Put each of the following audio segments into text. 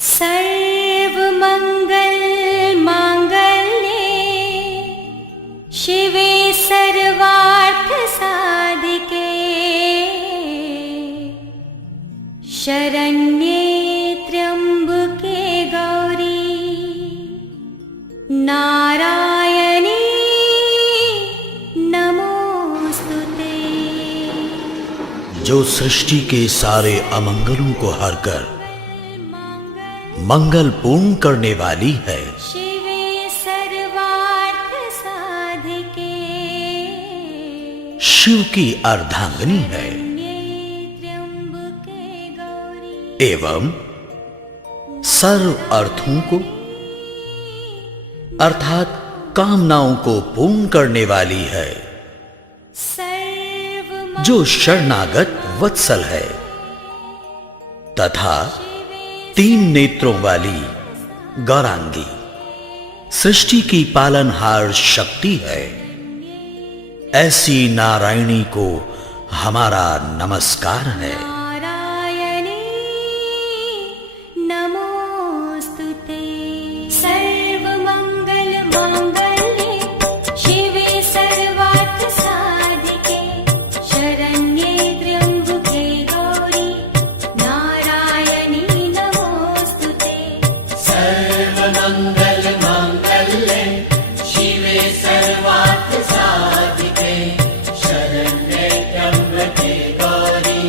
सर्वमंगल मांगल्ये शिवे सर्वार्थ साधिके शरण्ये त्र्यंबके गौरी नारायणी नमोस्तुते। जो सृष्टि के सारे अमंगलों को हरकर मंगल पूर्ण करने वाली है, शिवे सर्वार्थ साधिके शिव की अर्धांगिनी है त्र्यंबके गौरी एवं सर्व अर्थों को अर्थात कामनाओं को पूर्ण करने वाली है। जो शरणागत वत्सल है तथा 3 नेत्रों वाली गौरांगी सृष्टि की पालनहार शक्ति है, ऐसी नारायणी को हमारा नमस्कार है। नारायणी नमोस्तुते। सर्वमंगल मांगल्ये शिवे सर्वार्थ साधिके शरण्ये त्र्यंबके गौरी नारायणी नमोस्तुते। सर्वमंगल मांगल्ये शिवे सर्वार्थ साधिके शरण्ये त्र्यंबके गौरी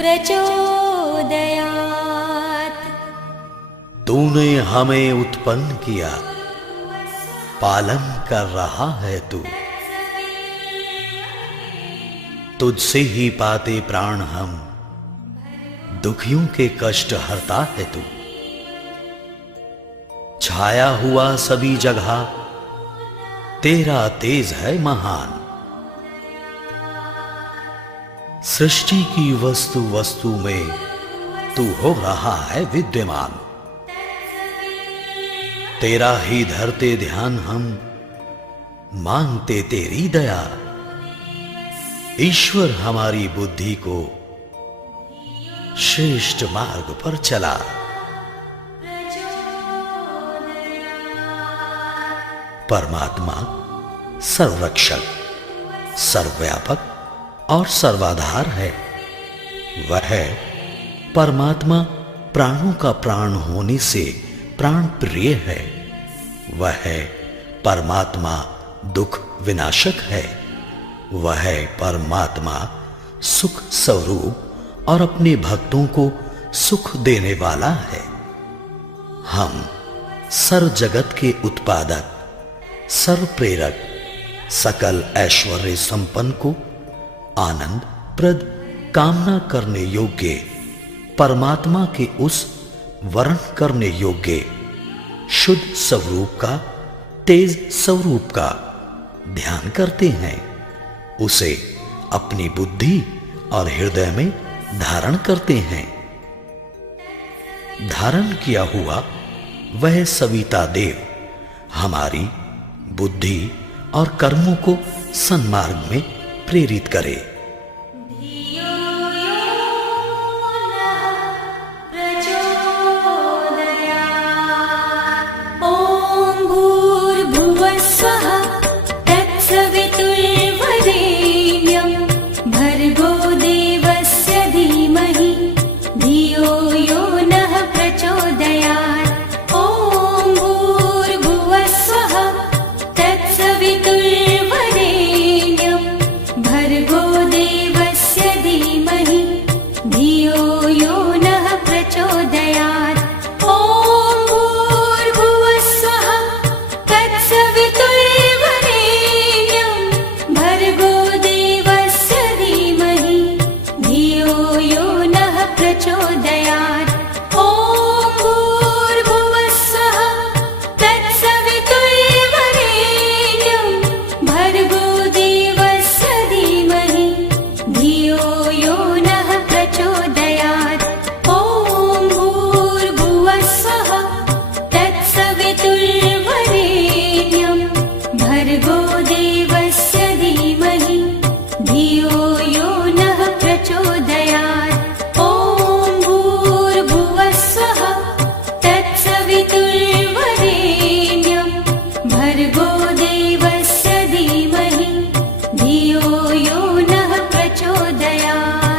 प्रचोदयात्। तूने हमें उत्पन्न किया, पालन कर रहा है तू। तुझसे ही पाते प्राण हम, दुखियों के कष्ट हरता है तू। छाया हुआ सभी जगह, तेरा तेज है महान। सृष्टि की वस्तु वस्तु में तू हो रहा है विद्यमान। तेरा ही धरते ध्यान हम, मांगते तेरी दया। ईश्वर हमारी बुद्धि को श्रेष्ठ मार्ग पर चला। परमात्मा सर्वरक्षक, सर्वव्यापक और सर्वाधार है। वह परमात्मा प्राणों का प्राण होने से प्राण प्रिय है। वह परमात्मा दुख विनाशक है। वह परमात्मा सुख स्वरूप और अपने भक्तों को सुख देने वाला है। हम सर्व जगत के उत्पादक, सर्व प्रेरक, सकल ऐश्वर्य संपन्न को आनंद प्रद कामना करने योग्य, परमात्मा के उस वर्ण करने योग्य शुद्ध स्वरूप का, तेज स्वरूप का ध्यान करते हैं। उसे अपनी बुद्धि और हृदय में धारण करते हैं। धारण किया हुआ वह सविता देव हमारी बुद्धि और कर्मों को सन्मार्ग में प्रेरित करे। धियो यो नः प्रचोदयात्। ॐ भूर्भुवः स्वः तत्सवितुर्वरेण्यं भर्गो देवस्य धीमहि धियो यो नः प्रचोदयात्। ॐ भूर्भुवः स्वः तत्सवितुर्वरेण्यं भर्गो देवस्य धीमहि धियो यो नः प्रचोदयात्। ॐ भूर्भुवः स्वः तत्सवितुर्वरेण्यं भर्गो देवस्य धीमहि धियो यो नः प्रचोदयात्। ॐ भूर्भुवः स्वः तत्सवितुर्वरेण्यं भर्गो देवस्य धीमहि धियो यो नः प्रचोदयात्। ॐ भूर्भुवः स्वः तत्सवितुर्वरेण्यं भर्गो देवस्य धीमहि धियो यो नः प्रचोदयात्। ॐ भूर्भुवः स्वः तत्सवितुर्वरेण्यं भर्गो देवस्य धीमहि धियो यो नः प्रचोदयात्।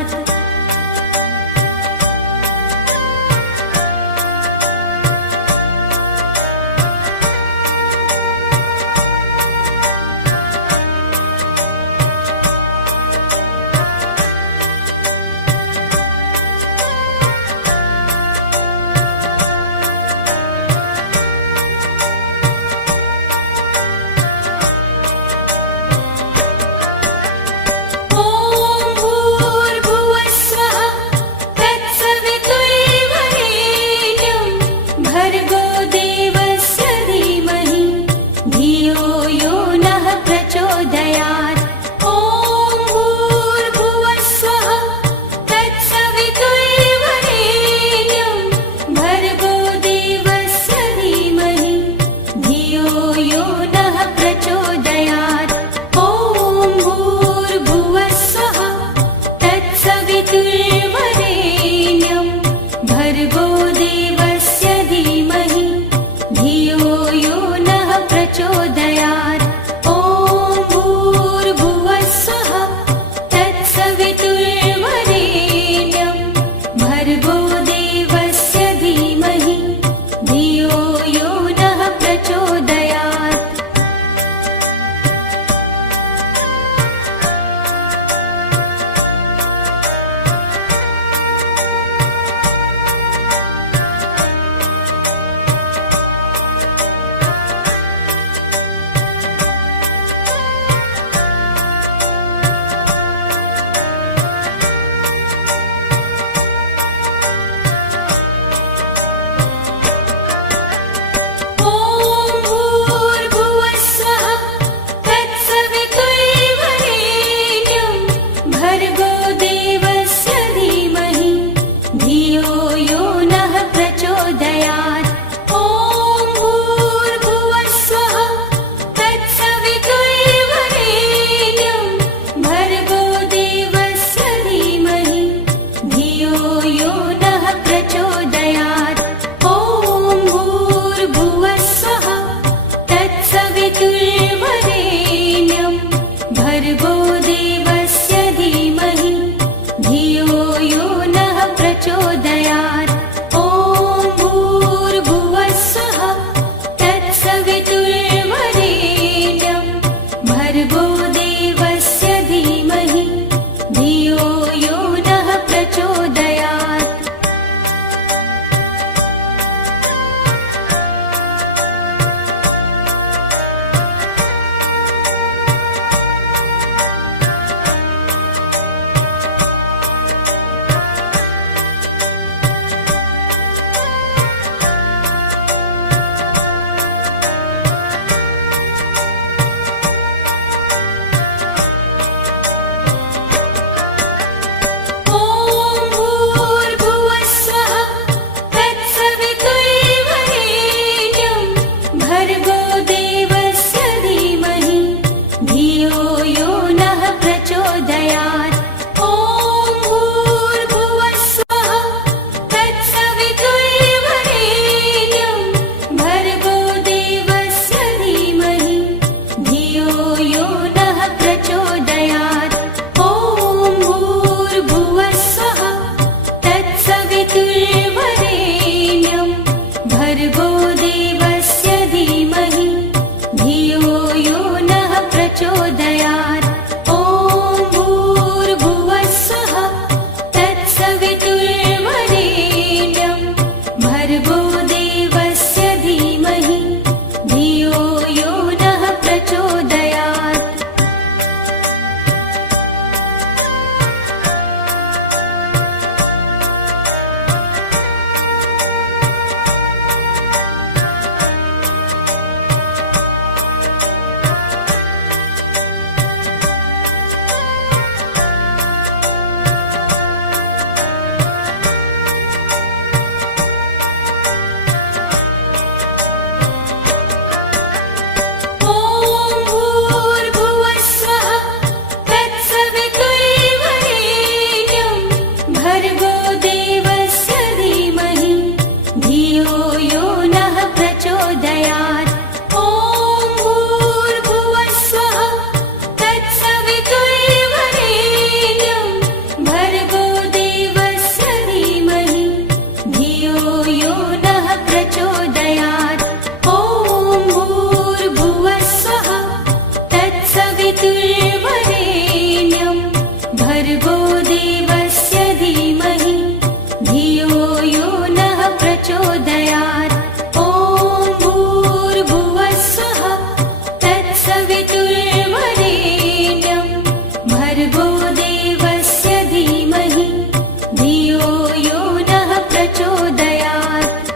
देवस्य धीमहि धियो यो नः प्रचोदयात् ॐ भूर्भुवः स्वः तत्सवितुर्वरेण्यं भर्गो देवस्य धीमहि धियो यो नः प्रचोदयात्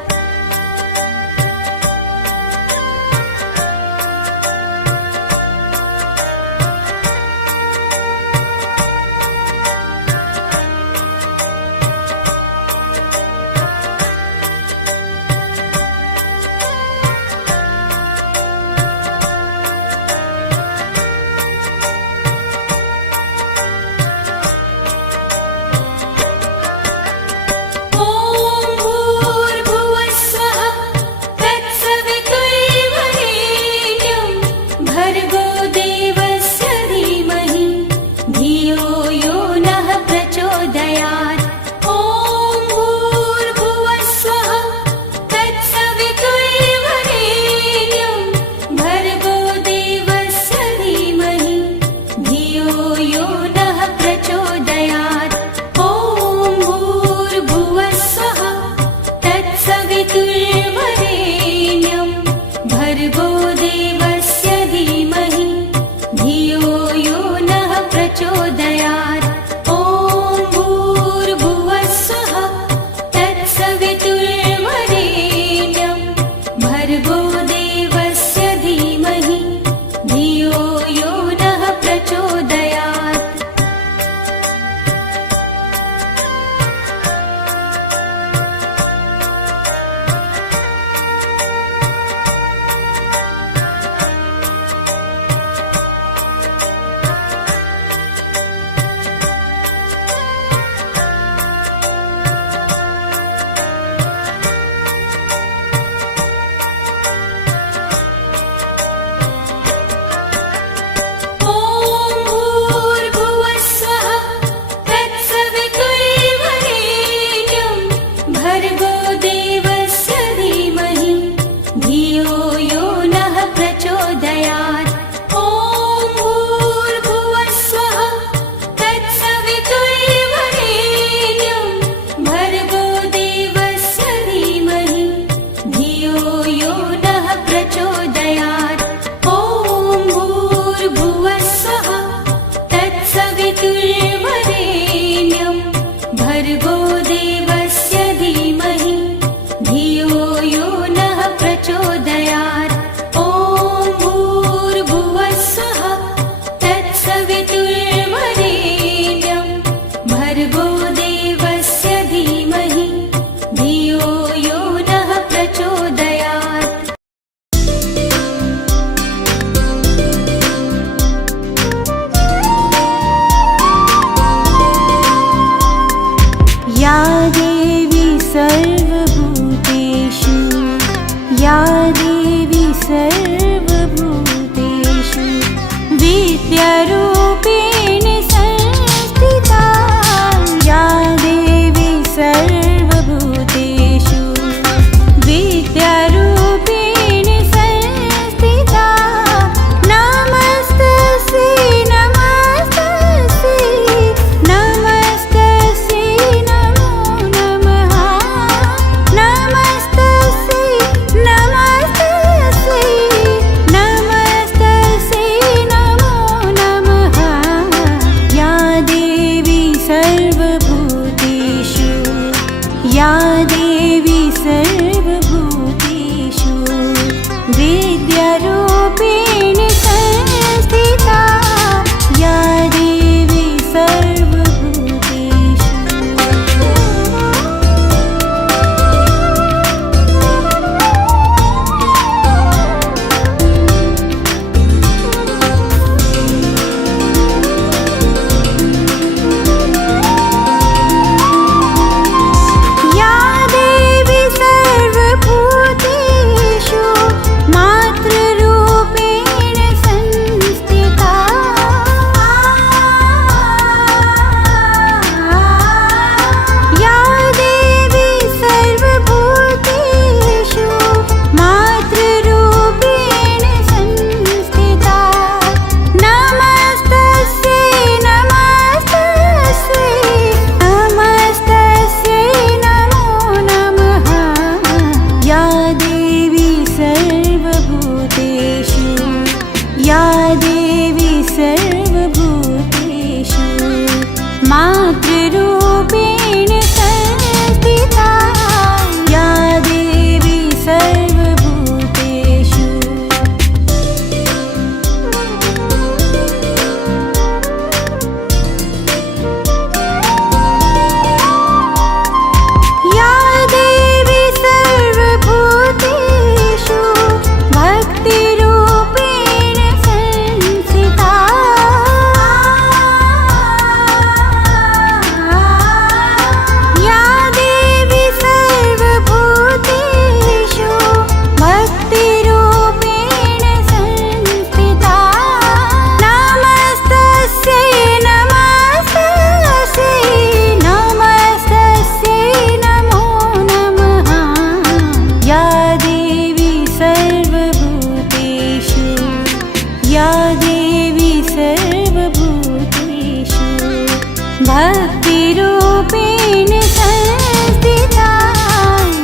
लक्ष्मीरूपेण संस्थिता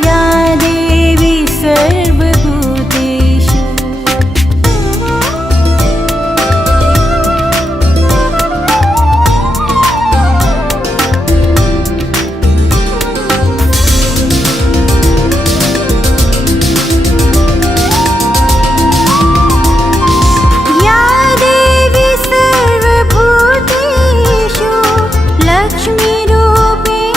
या देवी सर्वभूतेषु। या देवी सर्वभूतेषु लक्ष्मीरूपेण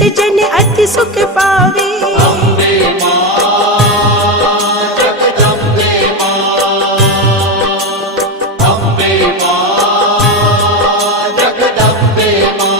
जगत जन अति सुख पावे। अम्बे मां जगदम्बे मां, अम्बे मां जगदम्बे मां।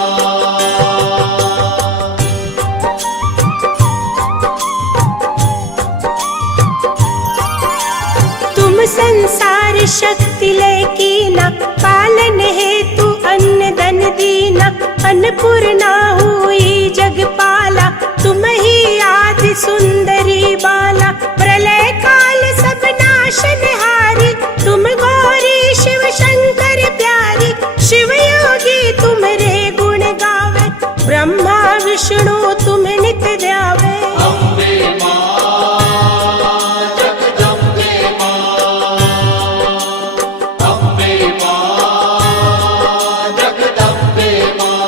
तुम संसार शक्ति लय कीना, पालन हेतु अन्न धन दीना। अन्नपूर्णा हुई जगपाला, तुम ही आदि सुंदरी बाला। प्रलय काल सब नाशनहारी, तुम गौरी शिव शंकर प्यारी। शिव योगी तुम्हारे गुण गावे, ब्रह्मा विष्णु तुम नित ध्यावे। अम्बे मां जगदम्बे मां, अम्बे मां जगदम्बे मां।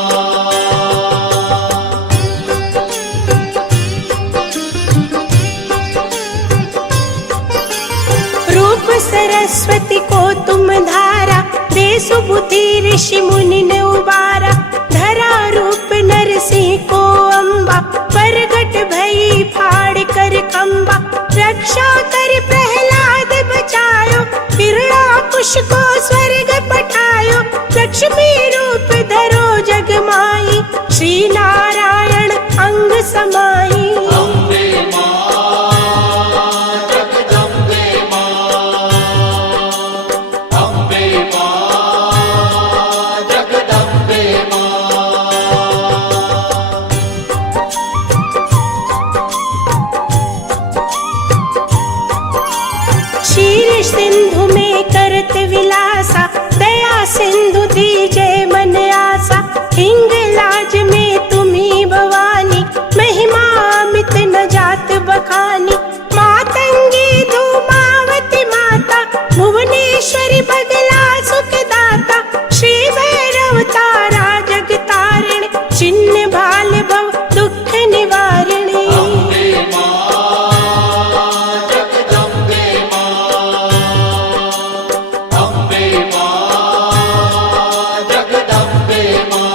रूप सरस्वती को तुम धारा, दे सुबुद्धि ऋषि मुनि ने उबारा। धरा रूप नरसिंह को अम्बा, प्रगट भई फाड़ कर खंबा। रक्षा कर प्रहलाद बचायो, हिरण्याकुश को स्वर्ग पठायो। लक्ष्मी रूप धरो जग माई, श्री नारायण अंग समाई। अम्बे मां जगदम्बे मां, अम्बे मां जगदम्बे मां। क्षीर सिंधु में करत विलासा, दया सिंधु दीजे मन आसा। हिंगलाज में तुम्ही भवानी, महिमा अमित न जात बखानी। मातंगी धूमावती माता, भुवनेश्वरी बगला सुखदाता। श्री भैरव तारा जगतारिणी, चिन्ह भाल भव दुख निवारिणी। अम्बे मां जगदम्बे मां, अम्बे मां जगदम्बे मां।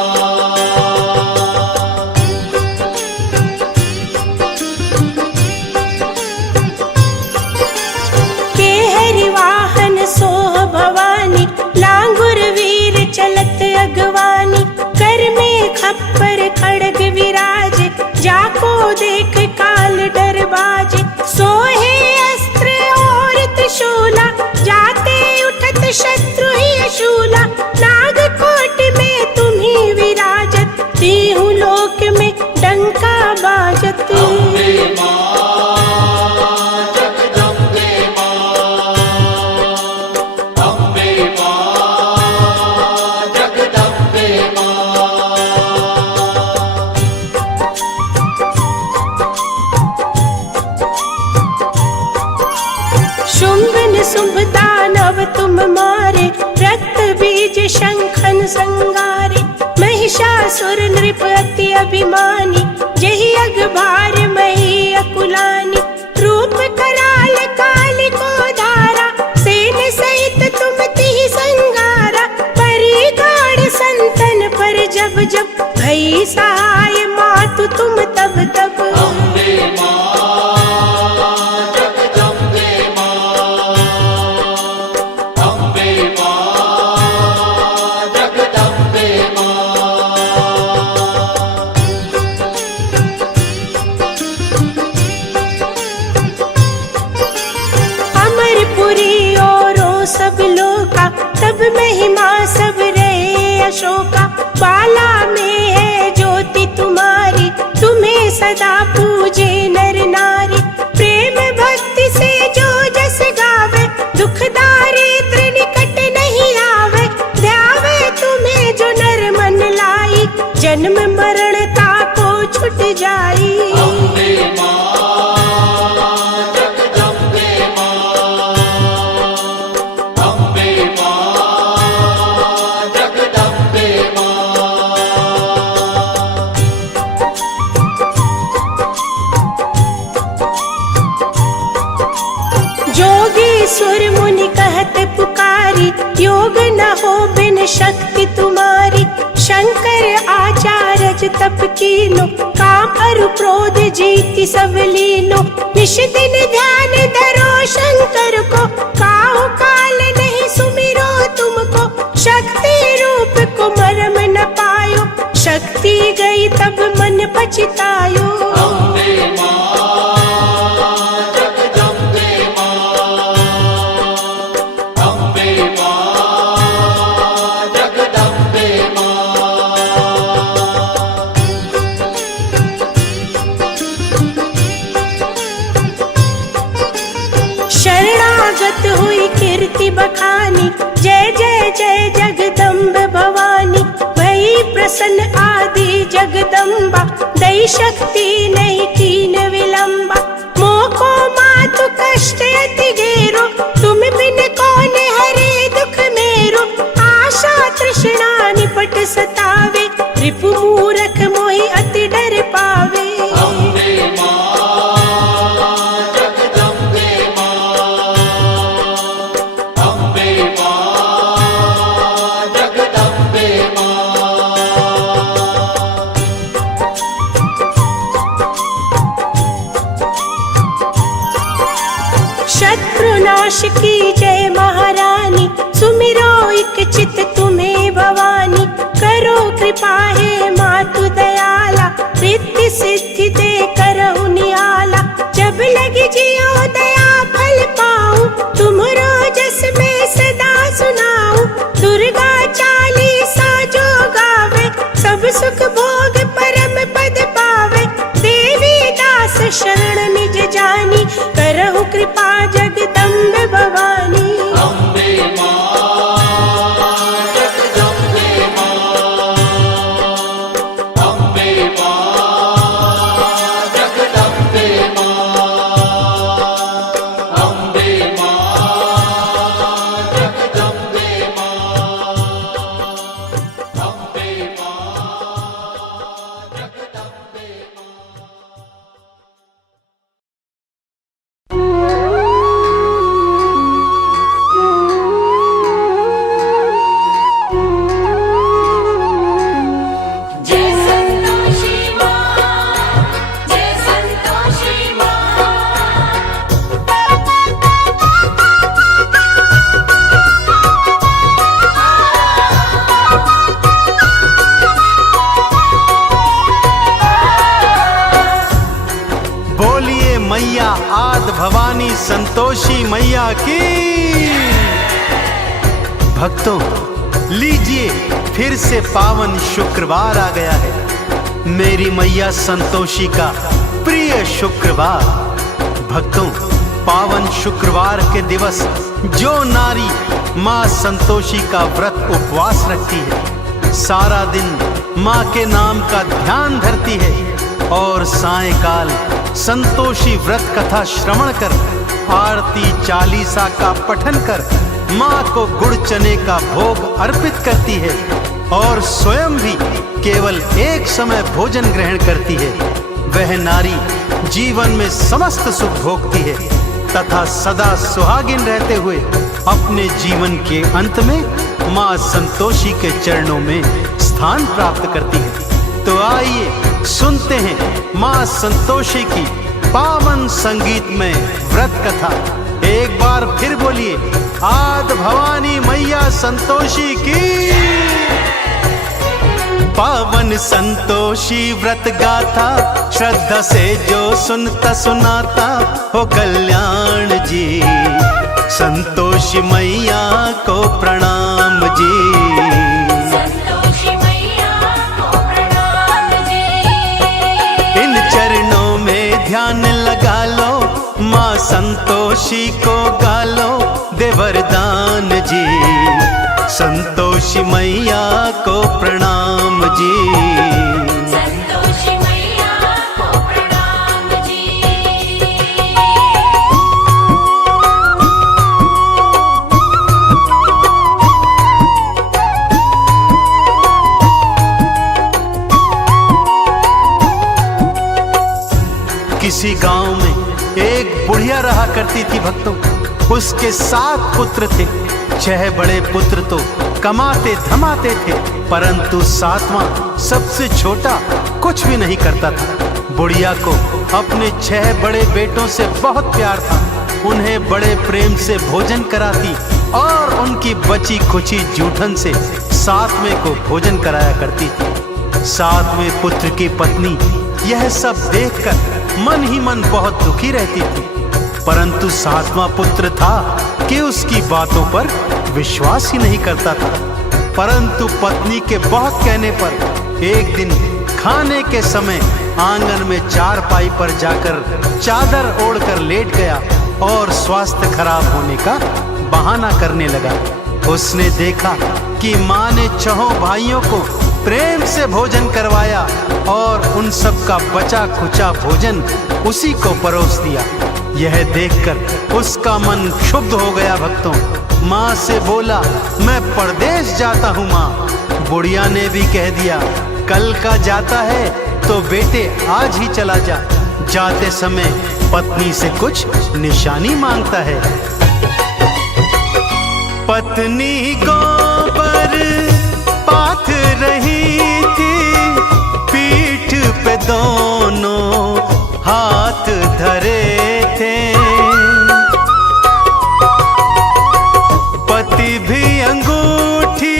के हरि वाहन सोह भवानी, लांगुर वीर चलत अगवानी। कर में खप्पर खड़ग विराजे, जाको देख काल डर बाजे। सोहे अस्त्र और त्रिशूला, जाते उठत शत्रु ही शूला। नागकोट में तुम्ही विराजत, तीहू लोक में डंका बाजत। अम्बे मां जगदम्बे मां, अम्बे मां जगदम्बे मां। शुंभ निशुंभ दानव तुम मारे, रक्त बीज शंखन संगारे। महिषासुर नृप अति अभिमानी, जहि अगभार मही अकुलानी। रूप कराल काल को धारा, सेन सहित तुम तिहि संगारा। परी गाढ़ संतन पर जब जब, भई सहाय मातु तुम तब तब। अम्बे मां जगदम्बे मां, अम्बे मां जगदम्बे मां। अमरपुरी औरों सब लोका, तब महिमा सब रहे अशोका। बाला में है ज्योति तुम्हारी, तुम्हें सदा पूजे नर नारी। प्रेम भक्ति से जो जस गावे, दुख दारिद्र निकट नहीं आवे। ध्यावे तुम्हें जो नर मन लाई, जन्म मरण ताको छुट जाई। अम्बे मां जगदम्बे मां, अम्बे मां जगदम्बे मां। जोगी सुर मुनि कहत पुकारी, योग न हो बिन शक्ति तुम्हारी। शंकर आचार्य तप तप कीनो, काम अरु क्रोध जीति सब लीनो। निश दिन ध्यान धरो शंकर को, काहु काल नहीं सुमिरो तुमको। शक्ति रूप को मरम न पायो, शक्ति गई तब मन पछतायो। अम्बे मां जगदम्बे मां, अम्बे मां जगदम्बे मां। शरणागत हुई कीर्ति बखानी, जय जय जय जगदम्ब भवानी। भई प्रसन्न आदि जगदम्बा, दई शक्ति नहीं कीन विलंबा। मोको मातु कष्ट अति घेरो, तुम बिन कौन हरे दुख मेरो। आशा तृष्णा निपट सतावे, रिपु मूरख मोहि अति डर पावे। अम्बे मां जगदम्बे मां, अम्बे मां जगदम्बे मां। शत्रुनाश की जय महारानी, सुमिरो एक चित तुम्हें भवानी। करो कृपा हे मातु दयाला, रिद्धि सिद्धि दे करहु नियाला। जब लगी जियो दया फल पाऊं, तुमरो जस में सदा सुनाऊं। दुर्गा चालीसा जो गावे, सब सुख भोग परम पद पावे। देवी दास शरण निज जानी, करहु कृपा जगदम्ब भवानी। अम्बे मां जगदम्बे मां, अम्बे मां जगदम्बे मां, अम्बे मां जगदम्बे मां, अम्बे मां जगदम्बे जय संतोषी मां, जय संतोषी मां। बोलिए मैया आद भवानी संतोषी मैया की। भक्तों, लीजिए फिर से पावन शुक्रवार आ गया है, मेरी मैया संतोषी का प्रिय शुक्रवार। भक्तों, पावन शुक्रवार के दिवस जो नारी माँ संतोषी का व्रत उपवास रखती है, सारा दिन माँ के नाम का ध्यान धरती है और सायंकाल संतोषी व्रत कथा श्रवण कर, आरती चालीसा का पठन कर माँ को गुड़ चने का भोग अर्पित करती है और स्वयं भी केवल एक समय भोजन ग्रहण करती है। वह नारी जीवन में समस्त सुख भोगती है तथा सदा सुहागिन रहते हुए अपने जीवन के अंत में माँ संतोषी के चरणों में स्थान प्राप्त करती है। तो आइए सुनते हैं माँ संतोषी की पावन संगीतमय व्रत कथा। एक बार फिर बोलिए, आद भवानी मैया संतोषी की। पावन संतोषी व्रत गाथा, श्रद्धा से जो सुनता सुनाता हो कल्याण जी। संतोषी मैया को प्रणाम जी। संतोषी मैया को प्रणाम जी। इन चरणों में ध्यान लगा लो, माँ संतोषी को गालो दे वरदान जी। संतोषी मैया को प्रणाम जी। संतोषी मैया को प्रणाम जी। किसी गांव में एक बुढ़िया रहा करती थी भक्तों। उसके 7 पुत्र थे। 6 बड़े पुत्र तो कमाते धमाते थे, परंतु सातवां सबसे छोटा कुछ भी नहीं करता था। बुढ़िया को अपने 6 बड़े बेटों से बहुत प्यार था। उन्हें बड़े प्रेम से भोजन कराती और उनकी बची खुची जूठन से सातवें को भोजन कराया करती थी। सातवें पुत्र की पत्नी यह सब देखकर मन ही मन बहुत दुखी रहती थी, परंतु सातवां पुत्र था कि उसकी बातों पर विश्वास ही नहीं करता था। परंतु पत्नी के बहुत कहने पर एक दिन खाने के समय आंगन में चारपाई पर जाकर चादर ओढ़कर लेट गया और स्वास्थ्य खराब होने का बहाना करने लगा। उसने देखा कि माँ ने 6 भाइयों को प्रेम से भोजन करवाया और उन सब का बचा खुचा भोजन उसी को परोस दिया। यह देखकर उसका मन क्षुब्ध हो गया। भक्तों, माँ से बोला, मैं परदेश जाता हूँ माँ। बुढ़िया ने भी कह दिया, कल का जाता है तो बेटे आज ही चला जा। जाते समय पत्नी से कुछ निशानी मांगता है। पत्नी गोबर पाथ रही थी, पीठ पे दोनों हाथ धरे थे। पति भी अंगूठी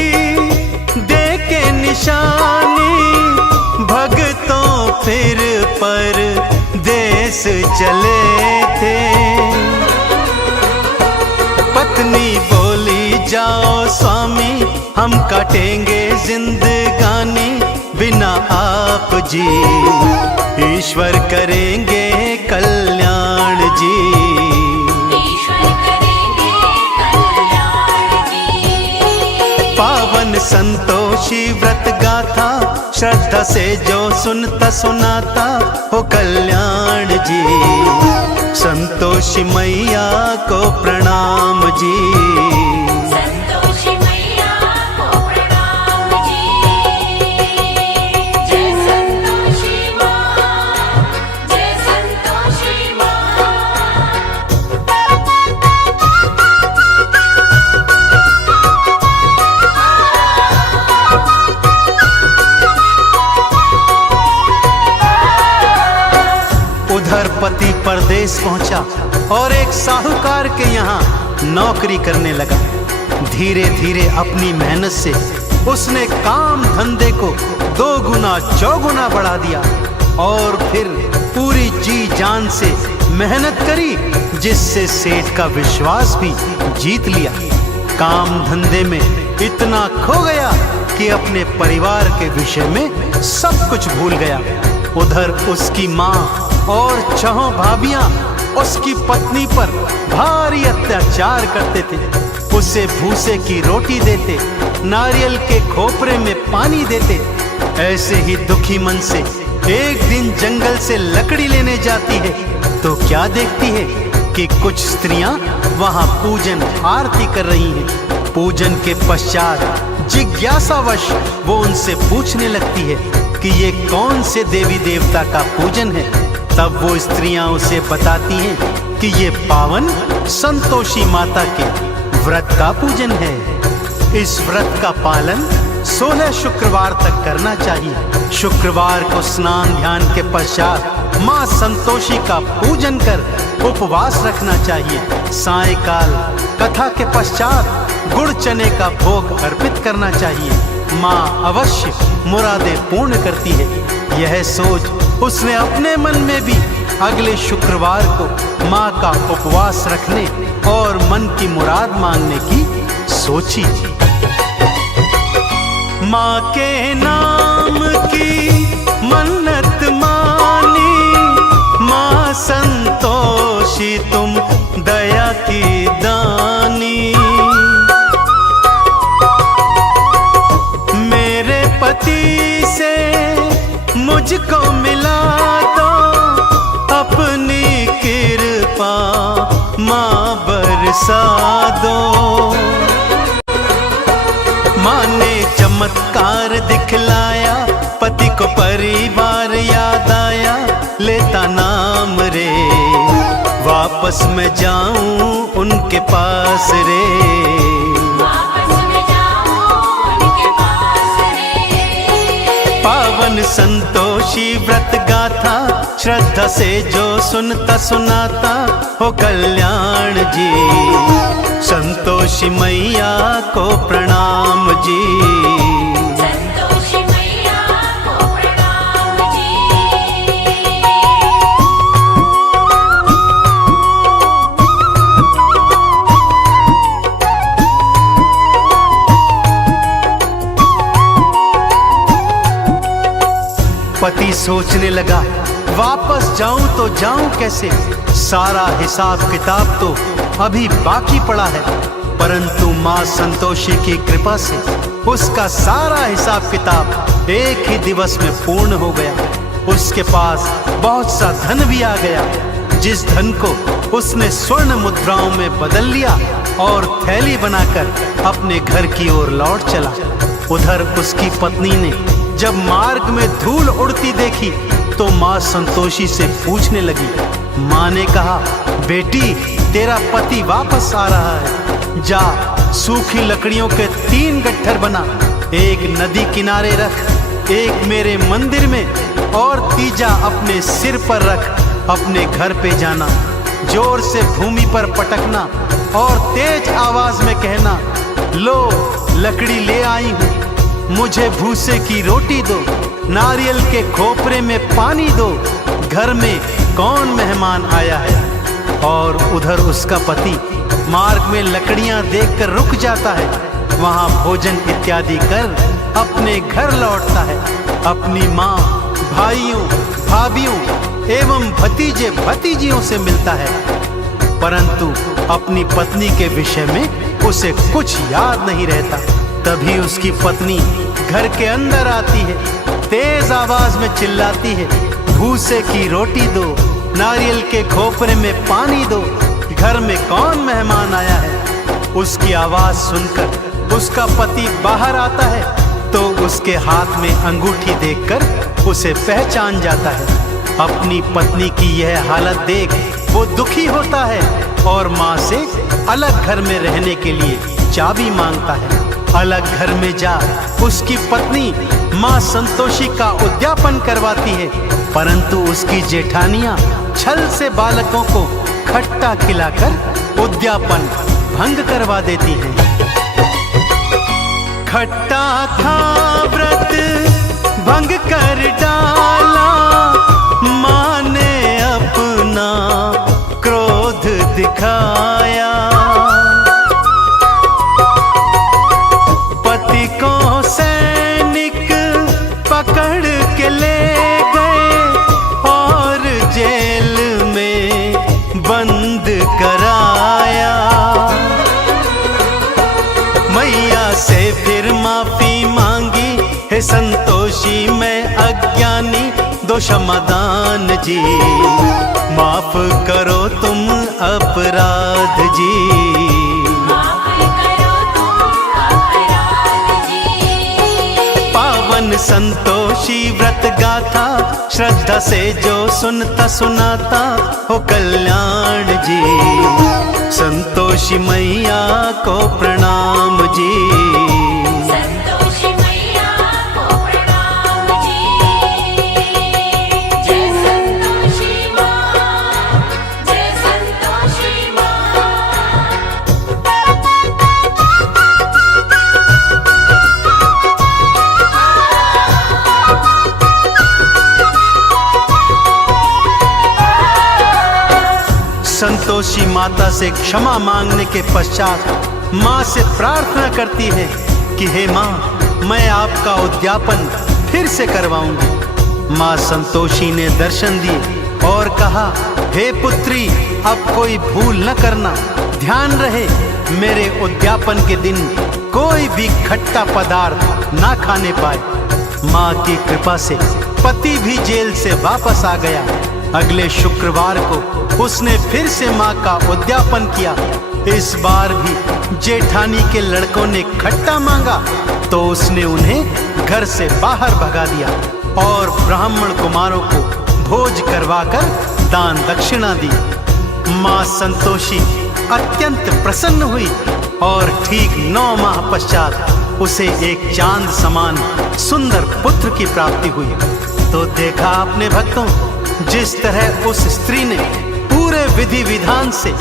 दे के निशानी, भगतों फिर पर देश चले थे। पत्नी बोली, जाओ स्वामी, हम काटेंगे जिंदगानी, बिना आप जी ईश्वर करेंगे कल्याण जी। ईश्वर करेंगे कल्याण जी। पावन संतोषी व्रत गाथा, श्रद्धा से जो सुनता सुनाता हो कल्याण जी। संतोषी मैया को प्रणाम जी। संतोषी मैया को प्रणाम जी। जय संतोषी माँ, जय संतोषी माँ। उधर पति परदेश पहुंचा और एक साहूकार के यहाँ नौकरी करने लगा। धीरे धीरे अपनी मेहनत से उसने काम धंधे को 2 गुना 4 गुना बढ़ा दिया और फिर पूरी जी जान से मेहनत करी, जिससे सेठ का विश्वास भी जीत लिया। काम धंधे में इतना खो गया कि अपने परिवार के विषय में सब कुछ भूल गया। उधर उसकी माँ और 6 भाभियां उसकी पत्नी पर भारी अत्याचार करते थे। उसे भूसे की रोटी देते, नारियल के खोपरे में पानी देते। ऐसे ही दुखी मन से एक दिन जंगल से लकड़ी लेने जाती है तो क्या देखती है कि कुछ स्त्रियां वहां पूजन आरती कर रही हैं। पूजन के पश्चात जिज्ञासावश वो उनसे पूछने लगती है कि ये कौन से देवी देवता का पूजन है। तब वो स्त्रियां उसे बताती हैं कि ये पावन संतोषी माता के व्रत का पूजन है। इस व्रत का पालन 16 शुक्रवार तक करना चाहिए। शुक्रवार को स्नान ध्यान के पश्चात माँ संतोषी का पूजन कर उपवास रखना चाहिए। सायंकाल कथा के पश्चात गुड़ चने का भोग अर्पित करना चाहिए। माँ अवश्य मुरादें पूर्ण करती है। यह सोच उसने अपने मन में भी अगले शुक्रवार को माँ का उपवास रखने और मन की मुराद मांगने की सोची। माँ के नाम की मन्नत मानी, माँ संतोषी तुम दया की दानी। मेरे पति से मुझको मिला दो अपनी कृपा, माँ बरसा दो। माँ ने चमत्कार दिखलाया, पति को परिवार याद आया। लेता नाम रे, वापस मैं जाऊं उनके पास रे। वापस मैं जाऊं संतोषी व्रत गाथा श्रद्धा से जो सुनता सुनाता हो कल्याण जी। संतोषी मैया को प्रणाम जी। संतोषी मैया को प्रणाम जी। पति सोचने लगा वापस जाऊं तो जाऊं कैसे, सारा हिसाब किताब तो अभी बाकी पड़ा है। परंतु मां संतोषी की कृपा से उसका सारा हिसाब किताब एक ही दिवस में पूर्ण हो गया। उसके पास बहुत सा धन भी आ गया, जिस धन को उसने स्वर्ण मुद्राओं में बदल लिया और थैली बनाकर अपने घर की ओर लौट चला। उधर उसकी पत्नी ने जब मार्ग में धूल उड़ती देखी तो मां संतोषी से पूछने लगी। मां ने कहा, बेटी तेरा पति वापस आ रहा है, जा सूखी लकड़ियों के 3 गट्ठर बना, एक नदी किनारे रख, एक मेरे मंदिर में और तीजा अपने सिर पर रख। अपने घर पे जाना, जोर से भूमि पर पटकना और तेज आवाज में कहना, लो लकड़ी ले आई हूं, मुझे भूसे की रोटी दो, नारियल के खोपरे में पानी दो, घर में कौन मेहमान आया है। और उधर उसका पति मार्ग में लकड़ियां देखकर रुक जाता है, वहां भोजन इत्यादि कर अपने घर लौटता है। अपनी माँ, भाइयों, भाभियों एवं भतीजे भतीजियों से मिलता है, परंतु अपनी पत्नी के विषय में उसे कुछ याद नहीं रहता। तभी उसकी पत्नी घर के अंदर आती है, तेज आवाज में चिल्लाती है, भूसे की रोटी दो, नारियल के खोपरे में पानी दो, घर में कौन मेहमान आया है। उसकी आवाज सुनकर उसका पति बाहर आता है तो उसके हाथ में अंगूठी देखकर उसे पहचान जाता है। अपनी पत्नी की यह हालत देख वो दुखी होता है और माँ से अलग घर में रहने के लिए चाबी मांगता है। अलग घर में जा उसकी पत्नी माँ संतोषी का उद्यापन करवाती है, परंतु उसकी जेठानियां छल से बालकों को खट्टा खिलाकर उद्यापन भंग करवा देती हैं। खट्टा था व्रत भंग कर डाला, माँ ने अपना क्रोध दिखाया, पति को सैनिक पकड़ के ले गए और जेल में बंद कराया। मैया से फिर माफी मांगी, हे संतोषी मैं अज्ञानी दो क्षमादान जी, माफ करो तुम अपराध जी। पावन संतोषी व्रत गाथा श्रद्धा से जो सुनता सुनाता हो कल्याण जी। संतोषी मैया को प्रणाम जी। संतोषी मैया को प्रणाम जी। जय संतोषी माँ, जय संतोषी माँ। संतोषी माता से क्षमा मांगने के पश्चात माँ से प्रार्थना करती है कि हे माँ, मैं आपका उद्यापन फिर से करवाऊंगी। माँ संतोषी ने दर्शन दिए और कहा, हे पुत्री अब कोई भूल न करना, ध्यान रहे मेरे उद्यापन के दिन कोई भी खट्टा पदार्थ ना खाने पाए। माँ की कृपा से पति भी जेल से वापस आ गया। अगले शुक्रवार को उसने फिर से माँ का उद्यापन किया। इस बार भी जेठानी के लड़कों ने खट्टा मांगा तो उसने उन्हें घर से बाहर भगा दिया और ब्राह्मण कुमारों को भोज करवाकर दान दक्षिणा दी। माँ संतोषी अत्यंत प्रसन्न हुई और ठीक 9 माह पश्चात उसे एक चांद समान सुंदर पुत्र की प्राप्ति हुई। तो देखा आपने भक्तों, जिस तरह उस स्त्री ने पूरे विधि विधान से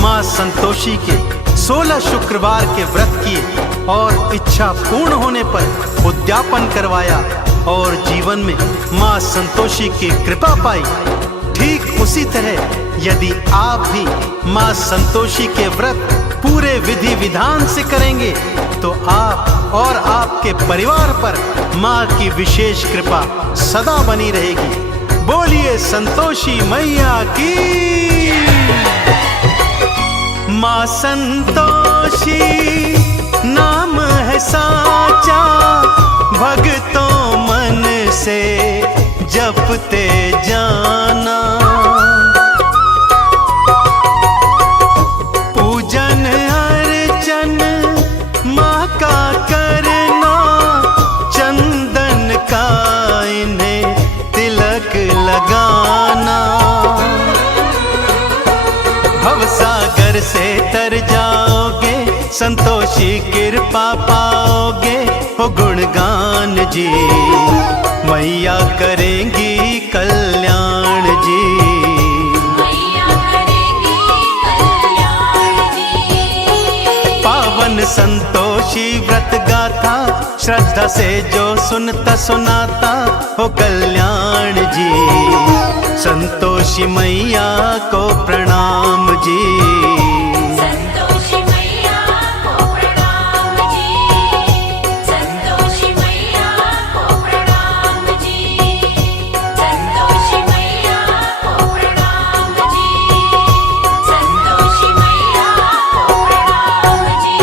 माँ संतोषी के 16 शुक्रवार के व्रत किए और इच्छा पूर्ण होने पर उद्यापन करवाया और जीवन में माँ संतोषी की कृपा पाई, ठीक उसी तरह यदि आप भी माँ संतोषी के व्रत पूरे विधि विधान से करेंगे तो आप और आपके परिवार पर माँ की विशेष कृपा सदा बनी रहेगी। बोलिए संतोषी मैया की। माँ संतोषी नाम है साचा, भक्तों मन से जपते जाना। पूजन अर्चन माँ का करना, चंदन का इन्हें तिलक लगाना। भवसागर से तर जाओगे, संतोषी कृपा पाओगे। हो गुणगान जी, मैया करेंगी कल्याण जी। मैया करेगी कल्याण जी। पावन संतोषी व्रत गाथा, श्रद्धा से जो सुनता सुनाता हो कल्याण जी। संतोषी मैया को प्रणाम जी। संतोषी मैया को प्रणाम जी। संतोषी मैया को प्रणाम जी। संतोषी मैया को प्रणाम जी। संतोषी मैया को प्रणाम जी।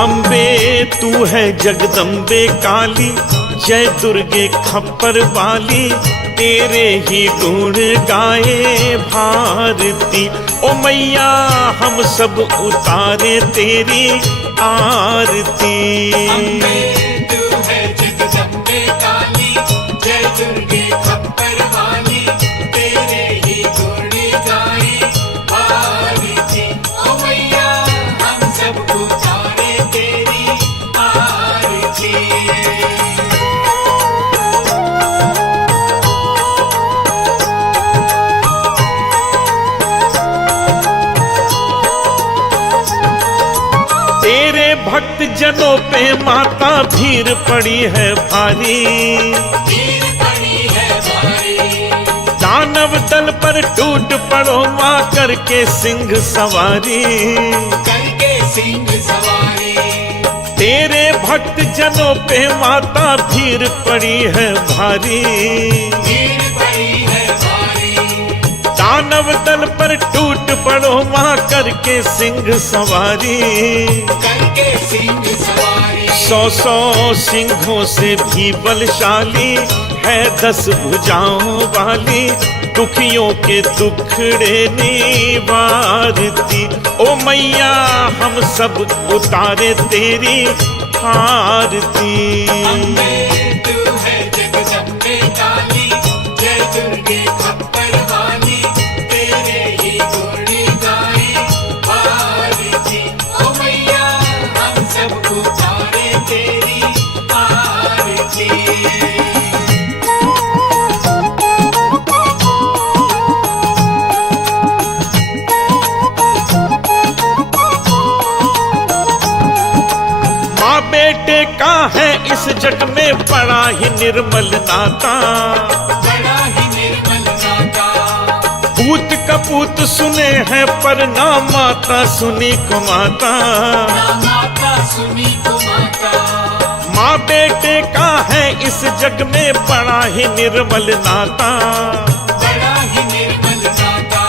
अम्बे तू है जगदम्बे काली, जय दुर्गे खप्पर वाली, तेरे ही गुण गाए भारती। ओ मैया हम सब उतारे तेरी आरती। अम्बे तू है जगदम्बे काली, जय दुर्गे खप्पर वाली, तेरे ही गुण गाए भारती। ओ मैया हम सब उतारे तेरी आरती। तेरे भक्त जनों पे माता भीड़ पड़ी है भारी, भीड़ पड़ी है भारी, दानव दल पर टूट पड़ो माँ करके सिंह सवारी। करके सिंह सवारी। तेरे भक्त जनों पे माता भीड़ पड़ी है भारी, भीड़ पड़ी है भारी, दानव दल पर टूट पड़ो माँ करके सिंह सवारी। करके सिंह सवारी। 100 सिंहों से भी बलशाली है 10 भुजाओं वाली, दुखियों के दुखड़े निवारती। ओ मैया हम सब उतारे तेरी आरती। अम्बे तू है जगदम्बे काली, जय दुर्गे खप्पर वाली, तेरे ही गुण गाए भारती। ओ मैया हम सब उतारे तेरी आरती। माँ बेटे का है इस जग में बड़ा ही निर्मल नाता, बड़ा ही निर्मल नाता। पूत कपूत सुने हैं पर ना माता सुनी को माता। ना माता सुनी को माता। माँ बेटे का है इस जग में बड़ा ही निर्मल नाता, बड़ा ही निर्मल नाता।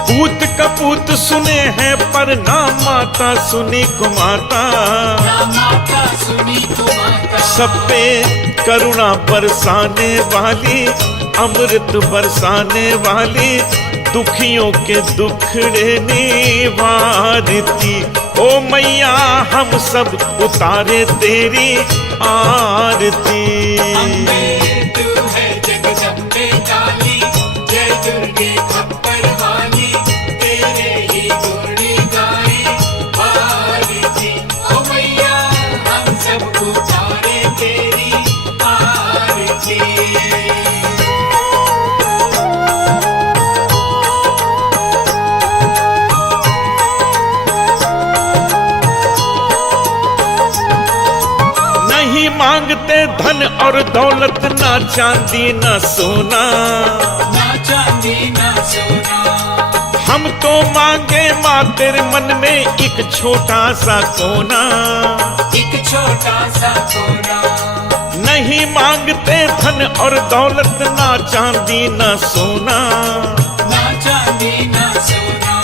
पूत कपूत सुने हैं पर ना माता सुनी को माता। ना माता सुनी को माता। सब पे करुणा बरसाने वाली, अमृत बरसाने वाली, दुखियों के दुखड़े निवारती। ओ मैया हम सब उतारे तेरी आरती। अम्बे तू है जगदम्बे काली, जय दुर्गे खप्पर वाली, तेरे ही गुण गाए भारती। ओ मैया हम सब उतारे तेरी आरती। नहीं मांगते धन और दौलत, ना चांदी ना सोना, ना चांदी ना सोना। हम तो मांगे माँ तेरे मन में एक छोटा सा कोना। एक छोटा सा कोना। नहीं मांगते धन और दौलत, ना चांदी ना सोना, ना चांदी ना सोना।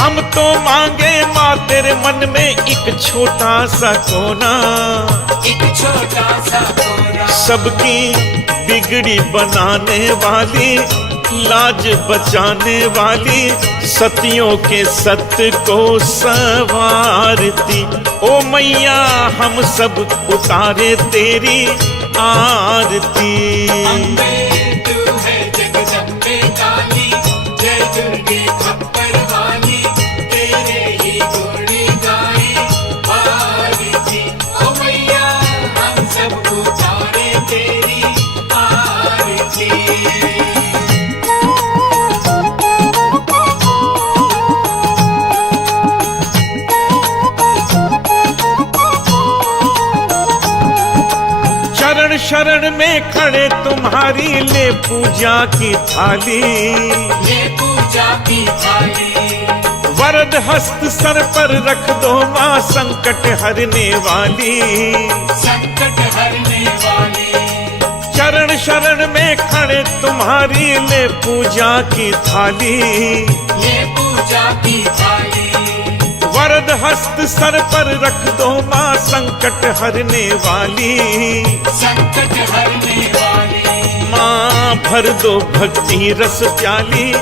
हम तो मांगे माँ तेरे मन में एक छोटा सा कोना। एक छोटा सा कोना। सबकी बिगड़ी बनाने वाली, लाज बचाने वाली, सतियों के सत्य को संवारती। ओ मैया हम सब उतारे तेरी आरती। अम्बे तू है जगदम्बे काली, जय दुर्गे खप्पर वाली, तेरे ही गुण गाए भारती। ओ मैया हम सब उतारे तेरी आरती। शरण शरण में खड़े तुम्हारी ले पूजा की थाली, ये पूजा की थाली। वरद हस्त सर पर रख दो माँ संकट हरने वाली। संकट हरने वाली। चरण शरण में खड़े तुम्हारी ले पूजा की थाली, ये पूजा की थाली। वरद हस्त सर पर रख दो माँ संकट हरने वाली। संकट हरने वाली माँ भर दो भक्ति रस प्याली,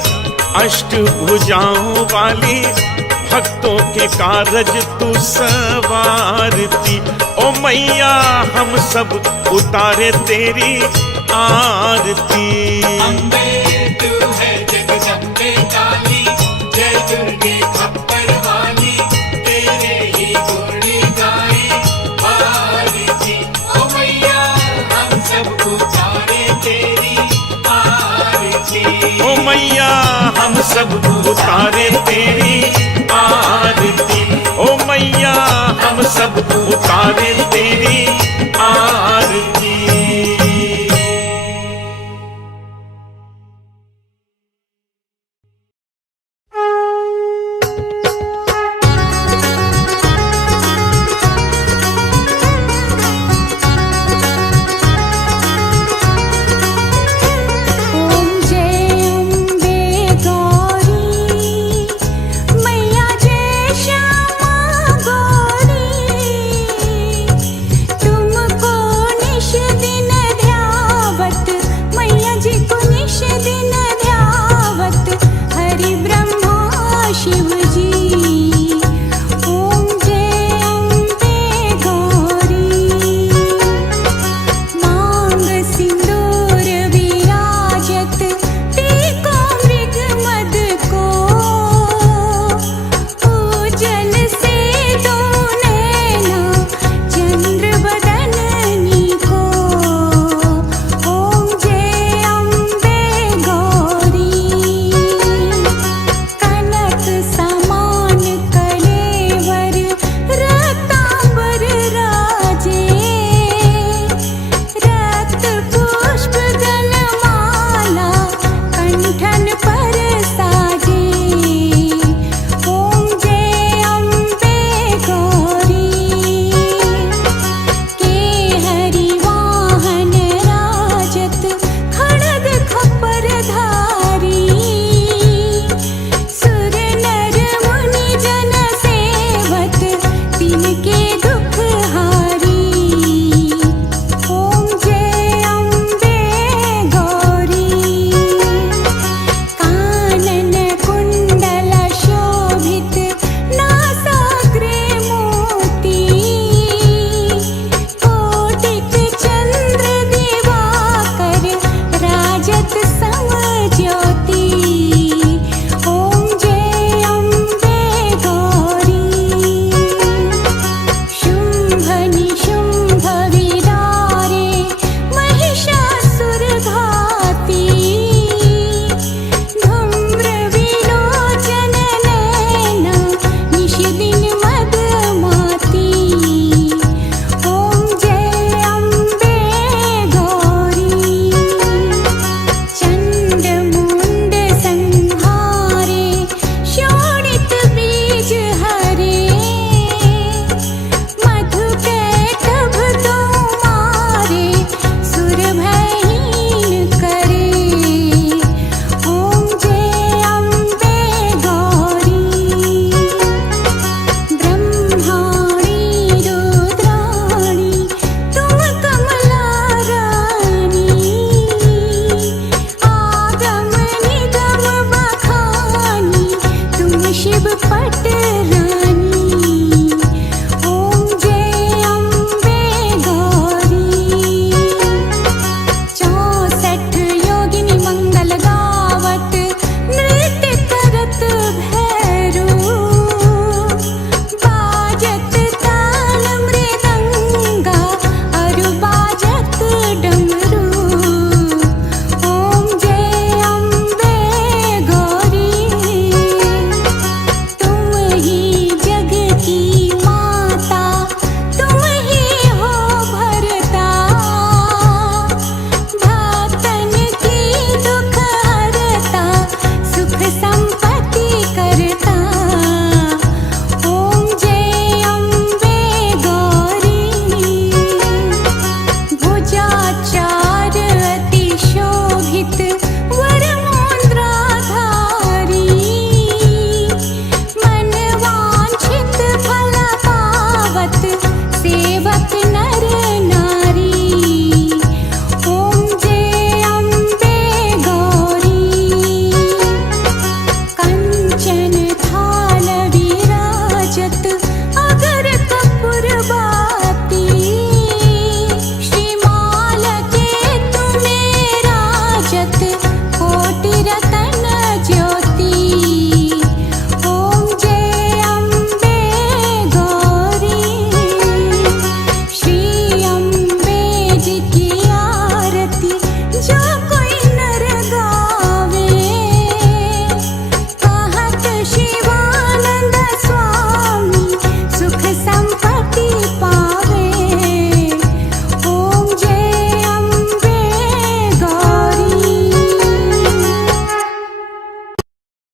अष्ट भुजाओं वाली भक्तों के कारज तू सवारती। ओ मैया हम सब उतारे तेरी आरती। अम्बे तू है जगदम्बे काली, जय दुर्गे खप्पर वाली, तेरे ही गुण गाए आरती। ओ मैया हम सब उतारे तेरी आरती। ओ मैया हम सब उतारे तेरी आरती। ओ मैया हम सब उतारे तेरी आरती। ओम जय अम्बे गौरी, मैया जय श्यामा गौरी। तुमको निश दिन ध्यावत, मैया जी को निश दिन ध्यावत, हरि ब्रह्मा शिव जी। ओम जय अम्बे गौरी, मांग सिंदूर विराजत, टीको मृग मद को, पूजन से दो नैना चंद्र बदननी को। ओम जय अम्बे गौरी, कनक समान कलेवर रतांबर राजे, रक्त पुष्प गलमाला कंठन पर साजे। ओम जय अम्बे गौरी, के हरि वाहन राजत, खड़ग खप्पर धारी, सुर नर मुनि जन सेवत, तिनके दुख हारी। ओम जय अम्बे गौरी, कानन कुंडल शोभित, नासाग्रे मोती, कोटिक चंद्र दिवाकर, राजत सम ज्योति। ओम जय अम्बे गौरी, शुंभ निशुंभ विदारे, महिषासुर घाती, धूम्र विलोचन नैना, निश दिन मदमाती। ओम जय अम्बे गौरी, चंड मुंड संहारे, शोणित बीज हरे, मधु कैटभ तो मारे, सुर भयहीन करे। ओम जय अम्बे गौरी, ब्रह्माणी रुद्राणी, तुम कमला रानी, आगम निगम बखानी, तुम शिव पट